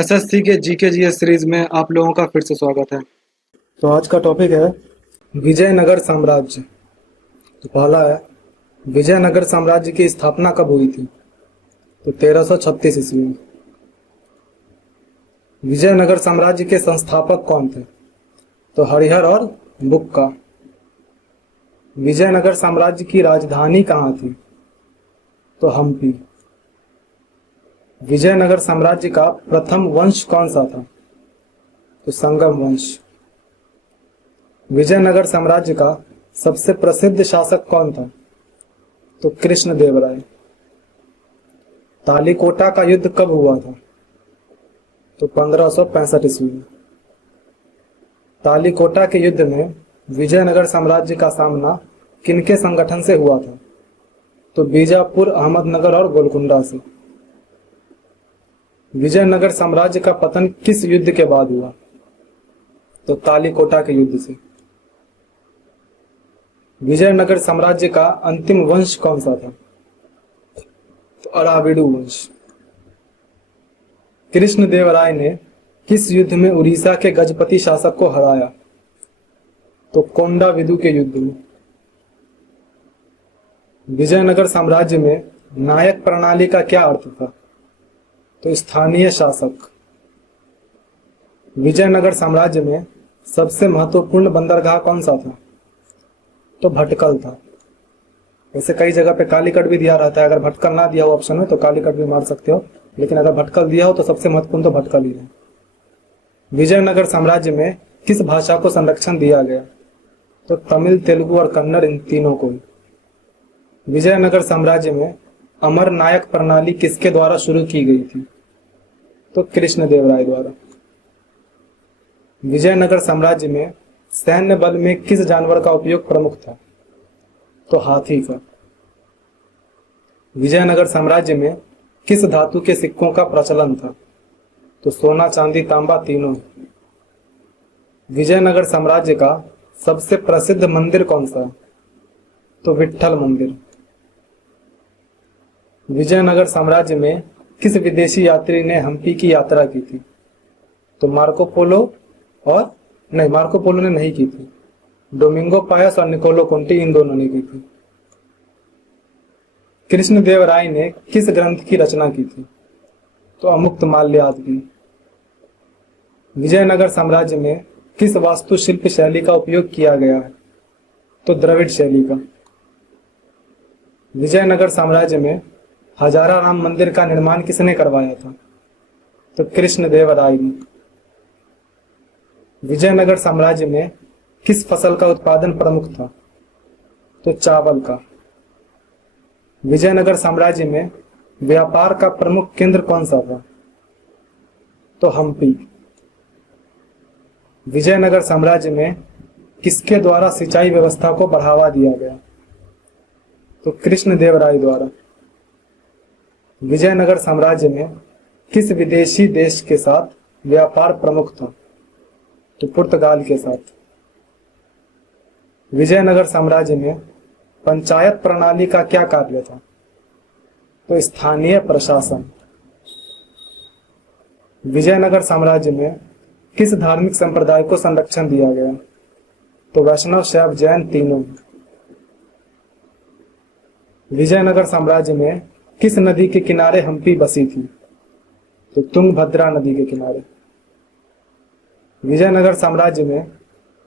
SSC के GK GS series में आप लोगों का फिर से स्वागत है। तो आज का टॉपिक है विजयनगर साम्राज्य। तो पहला है, विजयनगर साम्राज्य की स्थापना कब हुई थी? तो 1336 ईस्वी में। विजयनगर साम्राज्य के संस्थापक कौन थे? तो हरिहर और बुक्का। विजयनगर साम्राज्य की राजधानी कहाँ थी? तो हम्पी। विजयनगर साम्राज्य का प्रथम वंश कौन सा था? तो संगम वंश। विजयनगर साम्राज्य का सबसे प्रसिद्ध शासक कौन था? तो कृष्णदेवराय। तालीकोटा का युद्ध कब हुआ था? तो 1565 ईस्वी में। तालीकोटा के युद्ध में विजयनगर साम्राज्य का सामना किनके संगठन से हुआ था? तो बीजापुर, अहमदनगर और गोलकुंडा से। विजयनगर साम्राज्य का पतन किस युद्ध के बाद हुआ? तो तालीकोटा के युद्ध से। विजयनगर साम्राज्य का अंतिम वंश कौन सा था? तो अराविडू वंश। कृष्णदेवराय ने किस युद्ध में उड़ीसा के गजपति शासक को हराया? तो कोंडाविदु के युद्ध में। विजयनगर साम्राज्य में नायक प्रणाली का क्या अर्थ था? तो स्थानीय शासक। विजयनगर साम्राज्य में सबसे महत्वपूर्ण बंदरगाह कौन सा था? तो भटकल था। वैसे कई जगह पे कालीकट भी दिया रहता है, अगर भटकल ना दिया हो ऑप्शन में तो कालीकट भी मार सकते हो, लेकिन अगर भटकल दिया हो तो सबसे महत्वपूर्ण तो भटकल ही है। विजयनगर साम्राज्य में किस भाषा को संरक्षण दिया गया? तो तमिल, तेलुगु और कन्नड़, इन तीनों को। विजयनगर साम्राज्य में अमर नायक प्रणाली किसके द्वारा शुरू की गई थी? तो कृष्णदेवराय द्वारा। विजयनगर साम्राज्य में सैन्य बल में किस जानवर का उपयोग प्रमुख था? तो हाथी का। विजयनगर साम्राज्य में किस धातु के सिक्कों का प्रचलन था? तो सोना, चांदी, तांबा, तीनों। विजयनगर साम्राज्य का सबसे प्रसिद्ध मंदिर कौन सा है? तो विट्ठल मंदिर। विजयनगर साम्राज्य में किस विदेशी यात्री ने हम्पी की यात्रा की थी? तो मार्को पोलो ने नहीं की थी। डोमिंगो पायस और निकोलो कोंटी, इन दोनों ने की थी। कृष्णदेवराय ने किस ग्रंथ की रचना की थी? तो अमुक्तमाल्यादि। विजयनगर साम्राज्य में किस वास्तुशिल्प शैली का उपयोग किया गया है? तो द्रविड़ शैली का। विजयनगर साम्राज्य में हजारा राम मंदिर का निर्माण किसने करवाया था? तो कृष्णदेवराय ने। विजयनगर साम्राज्य में किस फसल का उत्पादन प्रमुख था? तो चावल का। विजयनगर साम्राज्य में व्यापार का प्रमुख केंद्र कौन सा था? तो हम्पी। विजयनगर साम्राज्य में किसके द्वारा सिंचाई व्यवस्था को बढ़ावा दिया गया? तो कृष्णदेवराय द्वारा। विजयनगर साम्राज्य में किस विदेशी देश के साथ व्यापार प्रमुख था? तो पुर्तगाल के साथ। विजयनगर साम्राज्य में पंचायत प्रणाली का क्या कार्य था? तो स्थानीय प्रशासन। विजयनगर साम्राज्य में किस धार्मिक संप्रदाय को संरक्षण दिया गया? तो वैष्णव, शैव, जैन, तीनों। विजयनगर साम्राज्य में किस नदी के किनारे हम्पी बसी थी? तो तुंगभद्रा नदी के किनारे। विजयनगर साम्राज्य में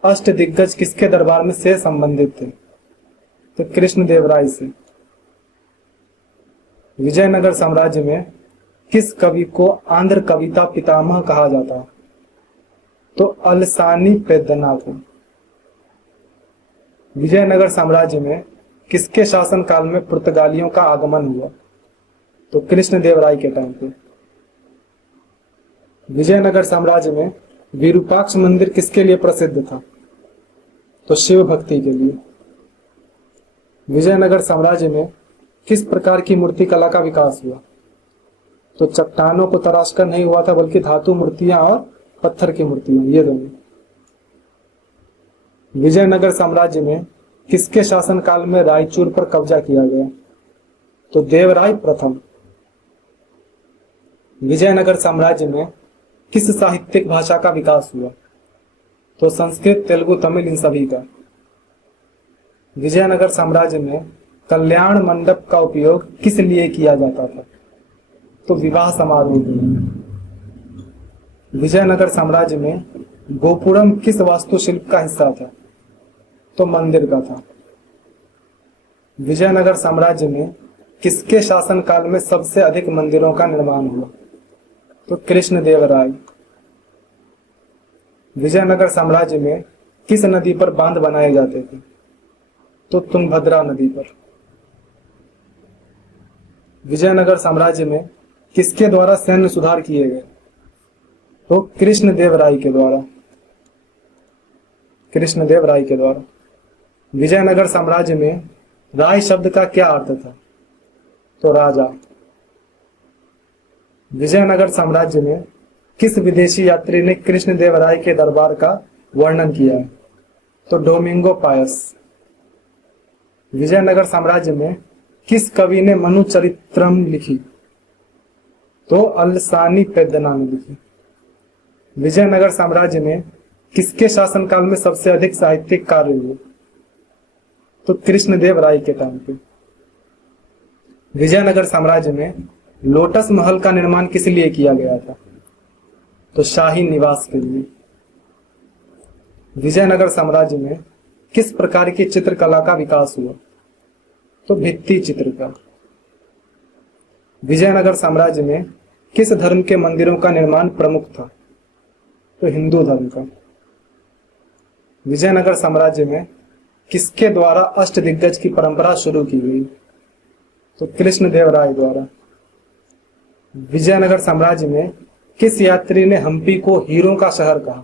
अष्टदिग्गज किसके दरबार में से संबंधित थे? तो कृष्णदेवराय से। विजयनगर साम्राज्य में किस कवि को आंध्र कविता पितामह कहा जाता है? तो अलसानी पेद्दना को। विजयनगर साम्राज्य में किसके शासनकाल में पुर्तगालियों का आगमन हुआ? तो कृष्णदेवराय के टाइम पे। विजयनगर साम्राज्य में विरूपाक्ष मंदिर किसके लिए प्रसिद्ध था? तो शिव भक्ति के लिए। विजयनगर साम्राज्य में किस प्रकार की मूर्ति कला का विकास हुआ? तो चट्टानों को तराशकर नहीं हुआ था, बल्कि धातु मूर्तियां और पत्थर की मूर्तियां, ये दोनों। विजयनगर साम्राज्य में किसके शासनकाल में रायचूर पर कब्जा किया गया? तो देवराय प्रथम। विजयनगर साम्राज्य में किस साहित्यिक भाषा का विकास हुआ? तो संस्कृत, तेलुगु, तमिल, इन सभी का। विजयनगर साम्राज्य में कल्याण मंडप का उपयोग किस लिए किया जाता था? तो विवाह समारोह के लिए। विजयनगर साम्राज्य में गोपुरम किस वास्तुशिल्प का हिस्सा था? तो मंदिर का था। विजयनगर साम्राज्य में किसके शासनकाल में सबसे अधिक मंदिरों का निर्माण हुआ? तो कृष्णदेवराय। विजयनगर साम्राज्य में किस नदी पर बांध बनाए जाते थे? तो तुंगभद्रा नदी पर। विजयनगर साम्राज्य में किसके द्वारा सैन्य सुधार किए गए? तो कृष्णदेवराय के द्वारा। कृष्णदेवराय के द्वारा। विजयनगर साम्राज्य में राय शब्द का क्या अर्थ था? तो राजा। विजयनगर साम्राज्य में किस विदेशी यात्री ने कृष्णदेवराय के दरबार का वर्णन किया है? तो डोमिंगो पायस। विजयनगर साम्राज्य में किस कवि ने मनु चरित्रम लिखी? तो अलसानी पेद्दना ने लिखी। विजयनगर साम्राज्य में किसके शासनकाल में सबसे अधिक साहित्यिक कार्य हुए? तो कृष्णदेवराय के टाइम पे। विजयनगर साम्राज्य में लोटस महल का निर्माण किस लिए किया गया था? तो शाही निवास के लिए। विजयनगर साम्राज्य में किस प्रकार की चित्रकला का विकास हुआ? तो भित्ति चित्र का। विजयनगर साम्राज्य में किस धर्म के मंदिरों का निर्माण प्रमुख था? तो हिंदू धर्म का। विजयनगर साम्राज्य में किसके द्वारा अष्टदिग्गज की परंपरा शुरू की गई? तो कृष्णदेवराय द्वारा। विजयनगर साम्राज्य में किस यात्री ने हम्पी को हीरों का शहर कहा?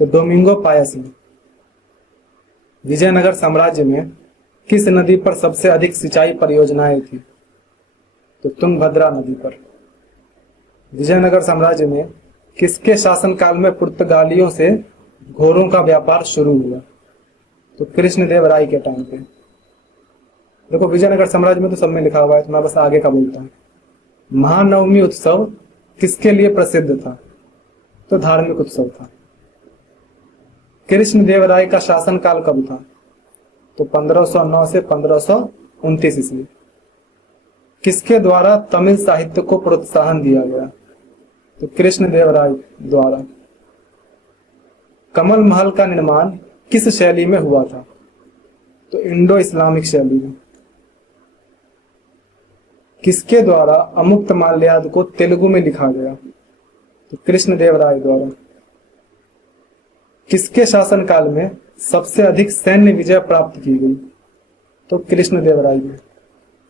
तो डोमिंगो पायस ने। विजयनगर साम्राज्य में किस नदी पर सबसे अधिक सिंचाई परियोजनाएं थी? तो तुंगभद्रा नदी पर। विजयनगर साम्राज्य में किसके शासनकाल में पुर्तगालियों से घोड़ों का व्यापार शुरू हुआ? तो कृष्णदेवराय के टाइम पे। देखो विजयनगर साम्राज्य में तो सब में लिखा हुआ है, तो मैं बस आगे का बोलता हूँ। महानवमी उत्सव किसके लिए प्रसिद्ध था? तो धार्मिक उत्सव था। कृष्णदेवराय का शासनकाल कब था? तो 1509 से 1529 ईस्वी। किसके द्वारा तमिल साहित्य को प्रोत्साहन दिया गया? तो कृष्णदेवराय द्वारा। कमल महल का निर्माण किस शैली में हुआ था? तो इंडो इस्लामिक शैली में। किसके द्वारा अमुक्त माल्याद को तेलुगु में लिखा गया? तो कृष्णदेवराय द्वारा। किसके शासनकाल में सबसे अधिक सैन्य विजय प्राप्त की गई? तो कृष्णदेवराय में।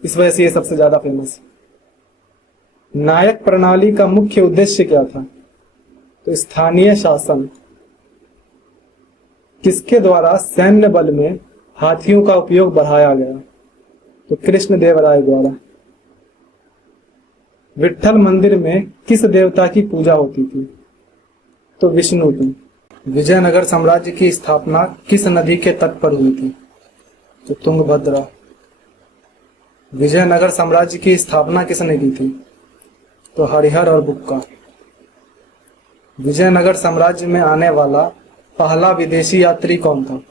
इस वजह से ये सबसे ज्यादा फेमस है। नायक प्रणाली का मुख्य उद्देश्य क्या था? तो स्थानीय शासन। किसके द्वारा सैन्य बल में हाथियों का उपयोग बढ़ाया गया? तो कृष्णदेवराय द्वारा। विट्ठल मंदिर में किस देवता की पूजा होती थी? तो विष्णु की। विजयनगर साम्राज्य की स्थापना किस नदी के तट पर हुई थी? तो तुंगभद्रा। विजयनगर साम्राज्य की स्थापना किसने की थी? तो हरिहर और बुक्का। विजयनगर साम्राज्य में आने वाला पहला विदेशी यात्री कौन था?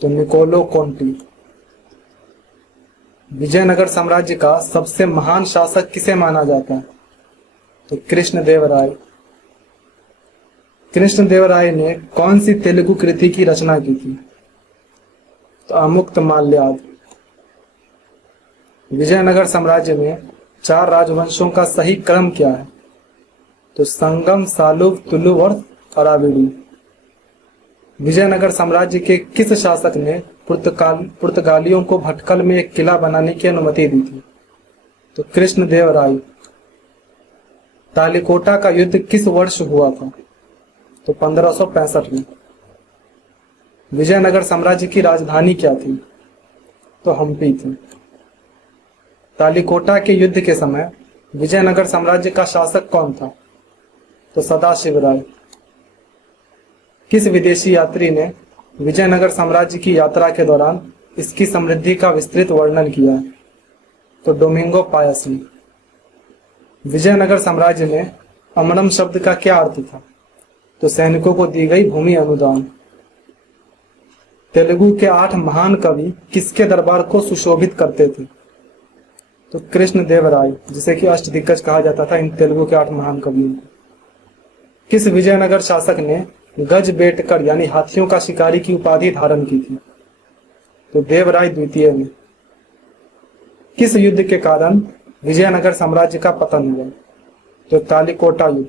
तो निकोलो कोंटी। विजयनगर साम्राज्य का सबसे महान शासक किसे माना जाता है? तो कृष्णदेवराय। कृष्णदेवराय ने कौन सी तेलुगु कृति की रचना की थी? तो अमुक्त माल्याद। विजयनगर साम्राज्य में 4 राजवंशों का सही क्रम क्या है? तो संगम, सालुव, तुलु और अराविडी। विजयनगर साम्राज्य के किस शासक ने पुर्तगालियों को भटकल में एक किला बनाने की अनुमति दी थी? तो कृष्णदेवराय। तालिकोटा का युद्ध किस वर्ष हुआ था? तो 1565 में। विजयनगर साम्राज्य की राजधानी क्या थी? तो हम्पी थी। तालिकोटा के युद्ध के समय विजयनगर साम्राज्य का शासक कौन था? तो सदाशिव राय। किस विदेशी यात्री ने विजयनगर साम्राज्य की यात्रा के दौरान इसकी समृद्धि का विस्तृत वर्णन किया है? तो डोमिंगो पायस ने। विजयनगर साम्राज्य में अमरम शब्द का क्या अर्थ था? तो सैनिकों को दी गई भूमि अनुदान। तेलुगु के 8 महान कवि किसके दरबार को सुशोभित करते थे? तो कृष्ण देव राय, जिसे कि अष्टदिग्गज कहा जाता था इन तेलुगु के 8 महान कवियों को। किस विजयनगर शासक ने गज बेटकर यानी हाथियों का शिकारी की उपाधि धारण की थी? तो देवराय द्वितीय ने। किस युद्ध के कारण विजयनगर साम्राज्य का पतन हुआ? तो कालीकोटा युद्ध।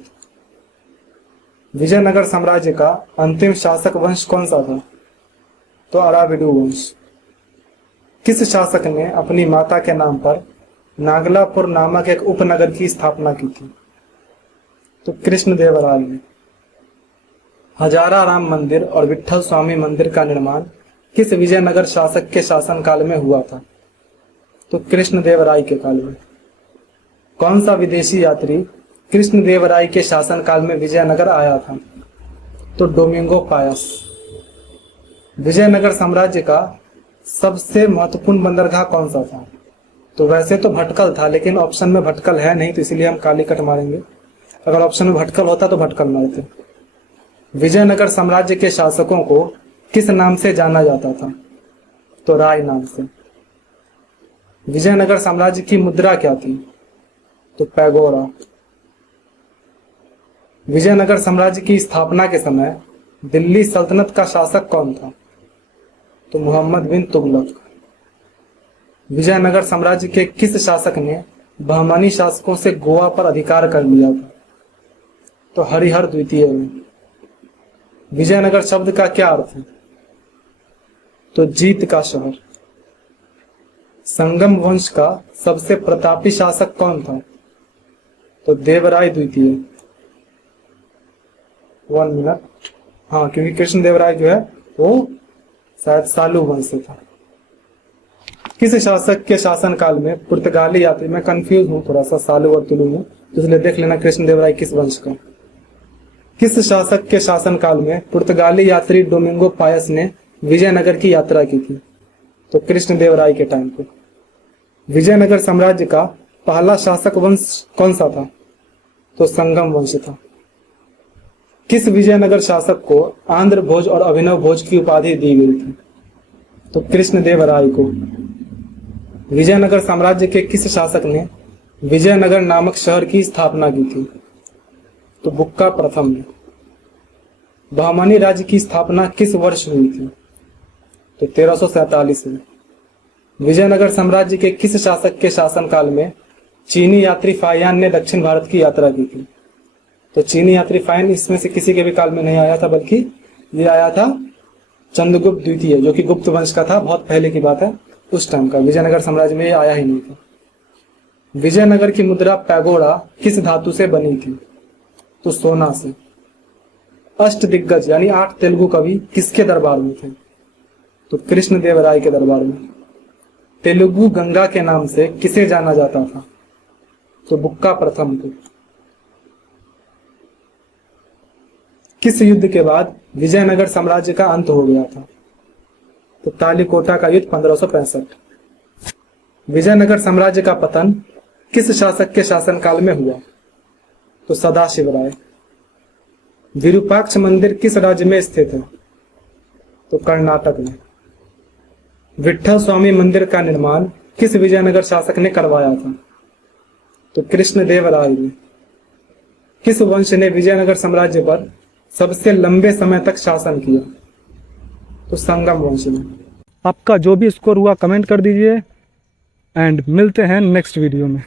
विजयनगर साम्राज्य का अंतिम शासक वंश कौन सा था? तो अराविडु वंश। किस शासक ने अपनी माता के नाम पर नागलापुर नामक एक उपनगर की स्थापना की थी? तो कृष्णदेवराय ने। हजारा राम मंदिर और विठल स्वामी मंदिर का निर्माण किस विजयनगर शासक के शासनकाल में हुआ था? तो कृष्णदेवराय के काल में। कौन सा विदेशी यात्री कृष्णदेवराय के शासनकाल में विजयनगर आया था? तो डोमिंगो पायस। विजयनगर साम्राज्य का सबसे महत्वपूर्ण बंदरगाह कौन सा था? तो वैसे तो भटकल था, लेकिन ऑप्शन में भटकल है नहीं, तो इसलिए हम काली कट मारेंगे। अगर ऑप्शन में भटकल होता तो भटकल मारते। विजयनगर साम्राज्य के शासकों को किस नाम से जाना जाता था? तो राय नाम से। विजयनगर साम्राज्य की मुद्रा क्या थी? तो पैगोरा। विजयनगर साम्राज्य की स्थापना के समय दिल्ली सल्तनत का शासक कौन था? तो मोहम्मद बिन तुगलक। विजयनगर साम्राज्य के किस शासक ने बहमानी शासकों से गोवा पर अधिकार कर लिया था? तो हरिहर द्वितीय ने। विजयनगर शब्द का क्या अर्थ है? तो जीत का शहर। संगम वंश का सबसे प्रतापी शासक कौन था? तो देवराय द्वितीय। 1 मिनट। हाँ, क्योंकि कृष्णदेवराय जो है वो शायद सालू वंश से था। किस शासक के शासनकाल में पुर्तगाली यात्री, मैं कंफ्यूज हूं थोड़ा सा सालू और तुलू में, इसलिए देख लेना कृष्णदेवराय किस वंश का। किस शासक के शासनकाल में पुर्तगाली यात्री डोमिंगो पायस ने विजयनगर की यात्रा की थी? तो कृष्णदेवराय के टाइम पे। विजयनगर साम्राज्य का पहला शासक वंश कौन सा था? तो संगम वंश था। किस विजयनगर शासक को आंध्र भोज और अभिनव भोज की उपाधि दी गई थी? तो कृष्णदेवराय को। विजयनगर साम्राज्य के किस शासक ने विजयनगर नामक शहर की स्थापना की थी? तो बुक्का प्रथम ने। बहमानी राज्य की स्थापना किस वर्ष हुई थी? तो 1347 में। विजयनगर साम्राज्य के किस शासक के शासनकाल में चीनी यात्री फाहियान ने दक्षिण भारत की यात्रा की थी? तो चीनी यात्री फाहियान इसमें से किसी के भी काल में नहीं आया था, बल्कि ये आया था चंद्रगुप्त द्वितीय, जो कि गुप्त वंश का था, बहुत पहले की बात है, उस टाइम का। विजयनगर साम्राज्य में ये आया ही नहीं था। विजयनगर की मुद्रा पैगोड़ा किस धातु से बनी थी? तो सोना से। अष्टदिग्गज यानी 8 तेलुगु कवि किसके दरबार में थे? तो कृष्णदेवराय के दरबार में। तेलुगु गंगा के नाम से किसे जाना जाता था? तो बुक्का प्रथम को। किस युद्ध के बाद विजयनगर साम्राज्य का अंत हो गया था? तो तालीकोटा का युद्ध 1565। विजयनगर साम्राज्य का पतन किस शासक के शासनकाल में हुआ? तो सदाशिव राय। विरूपाक्ष मंदिर किस राज्य में स्थित है? तो कर्नाटक में। विठल स्वामी मंदिर का निर्माण किस विजयनगर शासक ने करवाया था? तो कृष्णदेवराय ने। किस वंश ने विजयनगर साम्राज्य पर सबसे लंबे समय तक शासन किया? तो संगम वंश ने। आपका जो भी स्कोर हुआ कमेंट कर दीजिए एंड मिलते हैं नेक्स्ट वीडियो में।